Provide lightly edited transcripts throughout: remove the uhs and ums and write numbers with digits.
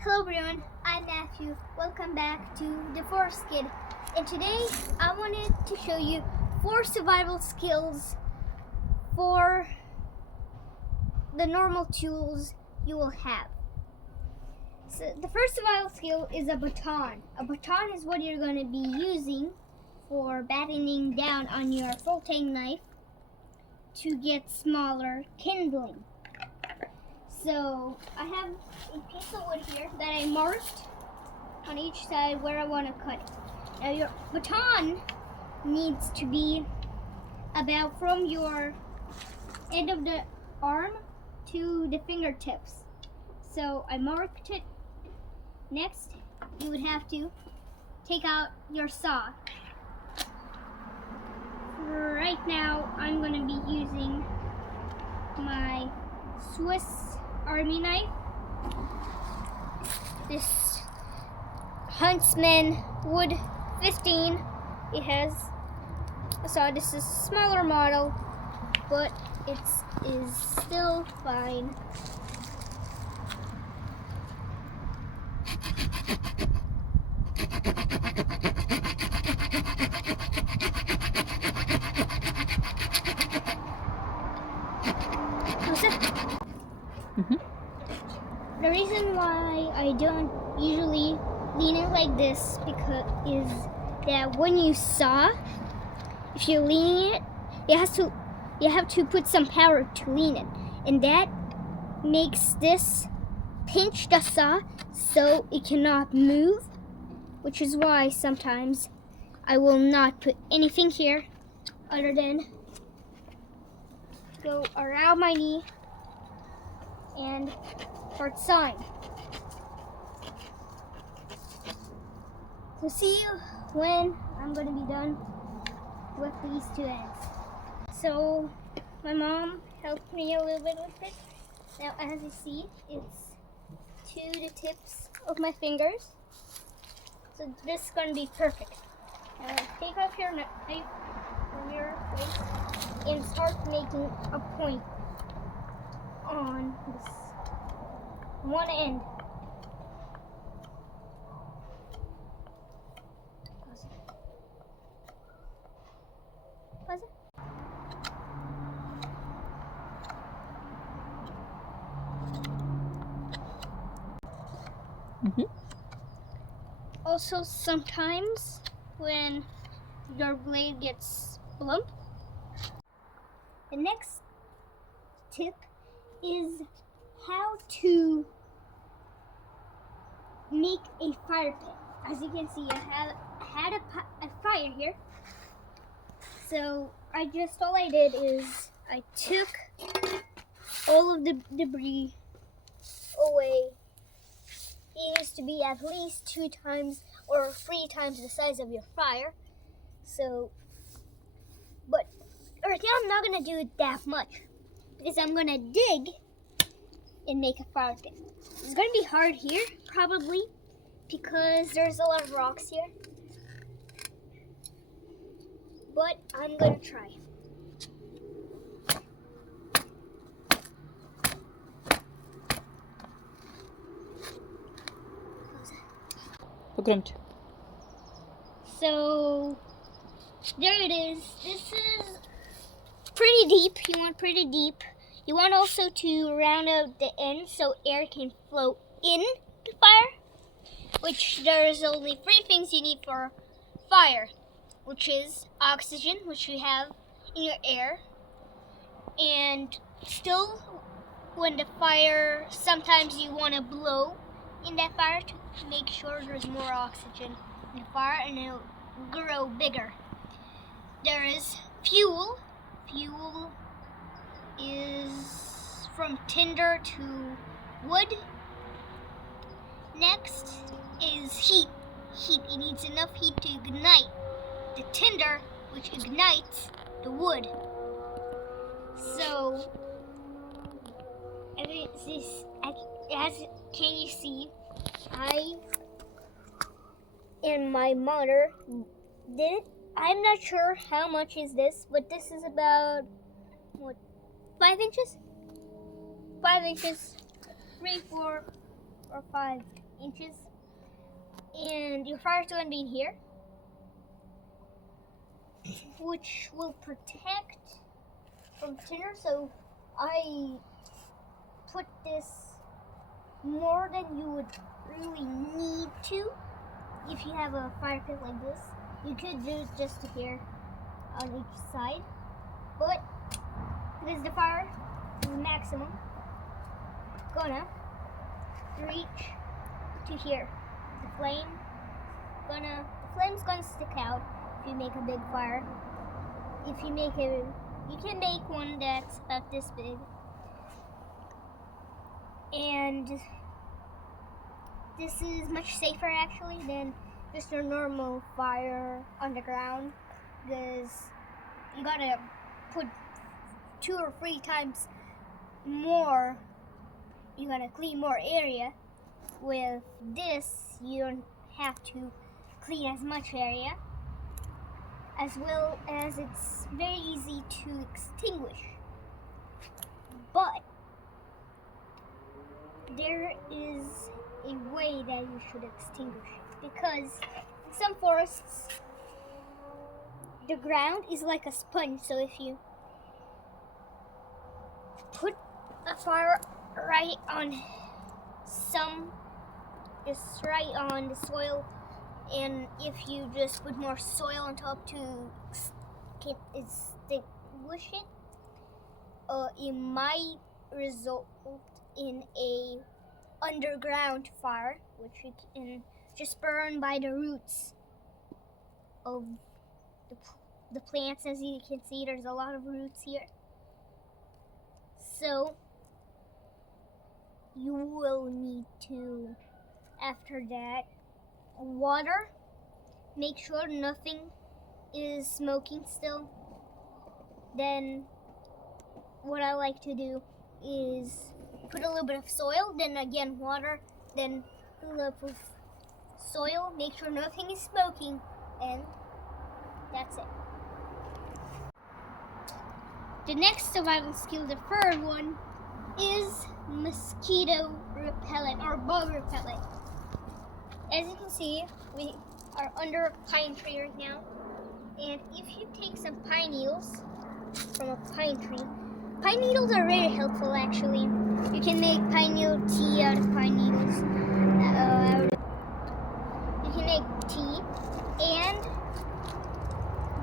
Hello everyone, I'm Matthew. Welcome back to The Forest Kid. And today I wanted to show you 4 survival skills for the normal tools you will have. So the first survival skill is a baton. A baton is what you're going to be using for battening down on your floating knife to get smaller kindling. So I have a piece of wood here that I marked on each side where I want to cut it. Now your baton needs to be about from your end of the arm to the fingertips. So I marked it. Next, you would have to take out your saw. Right now, I'm going to be using my Swiss Army knife. This Huntsman Wood 15. It has a saw. This is a smaller model, but it is still fine. The reason why I don't usually lean it like this is that when you saw, if you're leaning it, you have to put some power to lean it, and that makes this pinch the saw so it cannot move, which is why sometimes I will not put anything here other than go around my knee and start sawing. So see you when I'm going to be done with these 2 ends. So my mom helped me a little bit with it. Now as you see, it's to the tips of my fingers. So this is going to be perfect. Now take off your knife from your face and start making a point on this one end. Pause it. Also, sometimes when your blade gets blunt, the next tip is how to make a fire pit. As you can see, I had a fire here. So all I did is I took all of the debris away. It needs to be at least 2 times or 3 times the size of your fire. So, but right now I'm not gonna do it that much because I'm gonna dig and make a fire pit. It's gonna be hard here, probably, because there's a lot of rocks here. But I'm gonna try. Pogromcie. So there it is. This is pretty deep. You want pretty deep. You want also to round out the end so air can flow in the fire, which there's only 3 things you need for fire, which is oxygen, which you have in your air, and still when the fire, sometimes you want to blow in that fire to make sure there's more oxygen in the fire and it'll grow bigger. There is fuel. Fuel is from tinder to wood. Next is heat. Heat. It needs enough heat to ignite the tinder, which ignites the wood. So, as can you see, in my monitor did it. I'm not sure how much is this, but this is about 5 inches? 5 inches, 3, 4, or 5 inches. And your fire is going to be in here, which will protect from tinder. So I put this more than you would really need to. If you have a fire pit like this, you could do it just here on each side, but because the fire is maximum, gonna reach to here. The flame's gonna stick out if you make a big fire. If you make you can make one that's about this big, and this is much safer actually than just a normal fire underground, because you gotta put 2 or 3 times more. You gotta clean more area. With this, you don't have to clean as much area, as well as it's very easy to extinguish. But there is a way that you should extinguish it, because in some forests the ground is like a sponge. So if you put a fire right on just right on the soil, and if you just put more soil on top to extinguish it, it might result in a underground fire, which you can just burn by the roots of the plants. As you can see, there's a lot of roots here. So you will need to, after that, water. Make sure nothing is smoking still. Then what I like to do is put a little bit of soil, then again water, then a little bit of soil. Make sure nothing is smoking, and that's it. The next survival skill, the third one, is mosquito repellent or bug repellent. As you can see, we are under a pine tree right now, and if you take some pine needles from a pine tree, pine needles are very helpful actually. You can make pine needle tea out of pine needles. You can make tea, and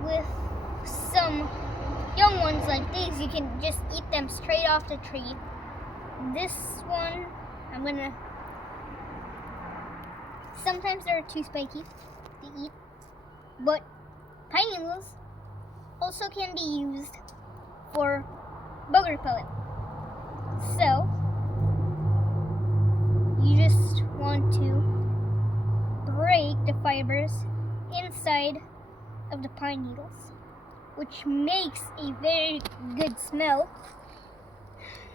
with some young ones like these, you can just eat them straight off the tree. This one, sometimes they're too spiky to eat, but pine needles also can be used for bug repellent. So you just want to break the fibers inside of the pine needles, which makes a very good smell.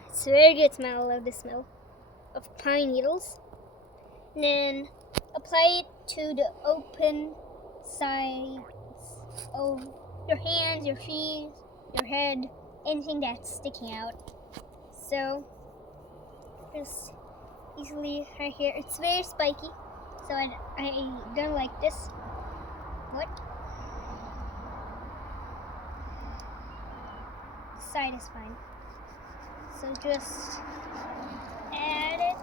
It's a very good smell. I love the smell of pine needles. And then apply it to the open sides of your hands, your feet, your head, anything that's sticking out. So just easily right here. It's very spiky, so I don't like this. What? The side is fine. So just add it.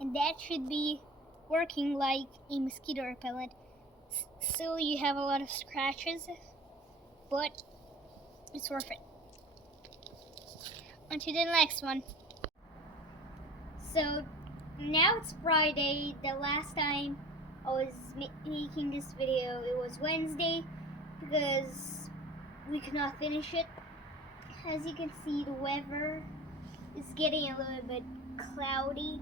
And that should be working like a mosquito repellent. Still, you have a lot of scratches, but it's worth it. On to the next one. So now it's Friday. The last time I was making this video, it was Wednesday, because we could not finish it. As you can see, the weather is getting a little bit cloudy,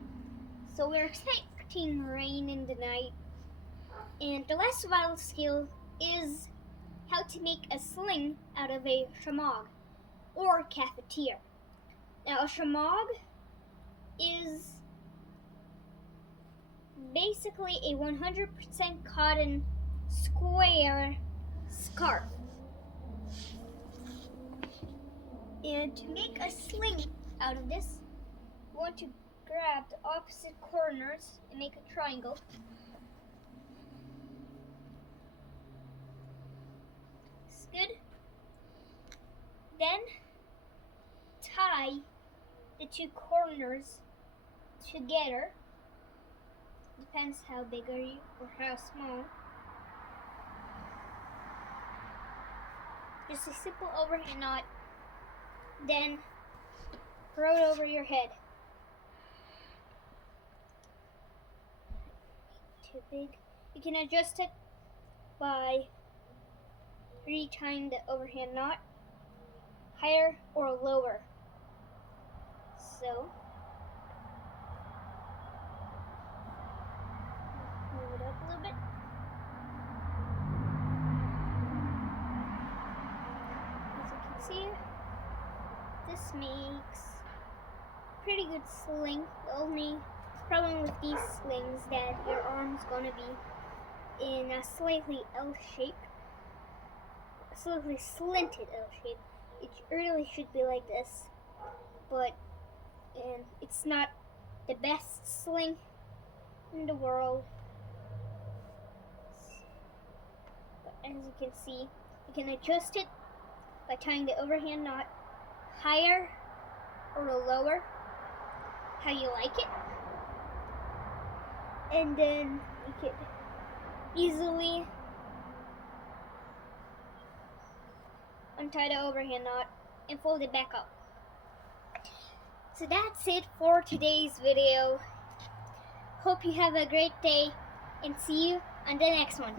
so we're expecting rain in the night. And the last survival skill is how to make a sling out of a shemagh or cafetiere. Now, a shemagh is basically a 100% cotton square scarf. And to make a sling out of this, you want to grab the opposite corners and make a triangle. It's good. Then tie the two corners together. Depends how big are you or how small. Just a simple overhand knot. Then throw it over your head. Too big. You can adjust it by retying the overhand knot higher or lower. So move it up a little bit. As you can see, this makes pretty good sling. The only problem with these slings that your arm's gonna be in a slightly L shape, slightly slanted L shape. It really should be like this, but it's not the best sling in the world. But as you can see, you can adjust it by tying the overhand knot higher or lower, how you like it. And then you can easily untie the overhand knot and fold it back up. So that's it for today's video. Hope you have a great day and see you on the next one.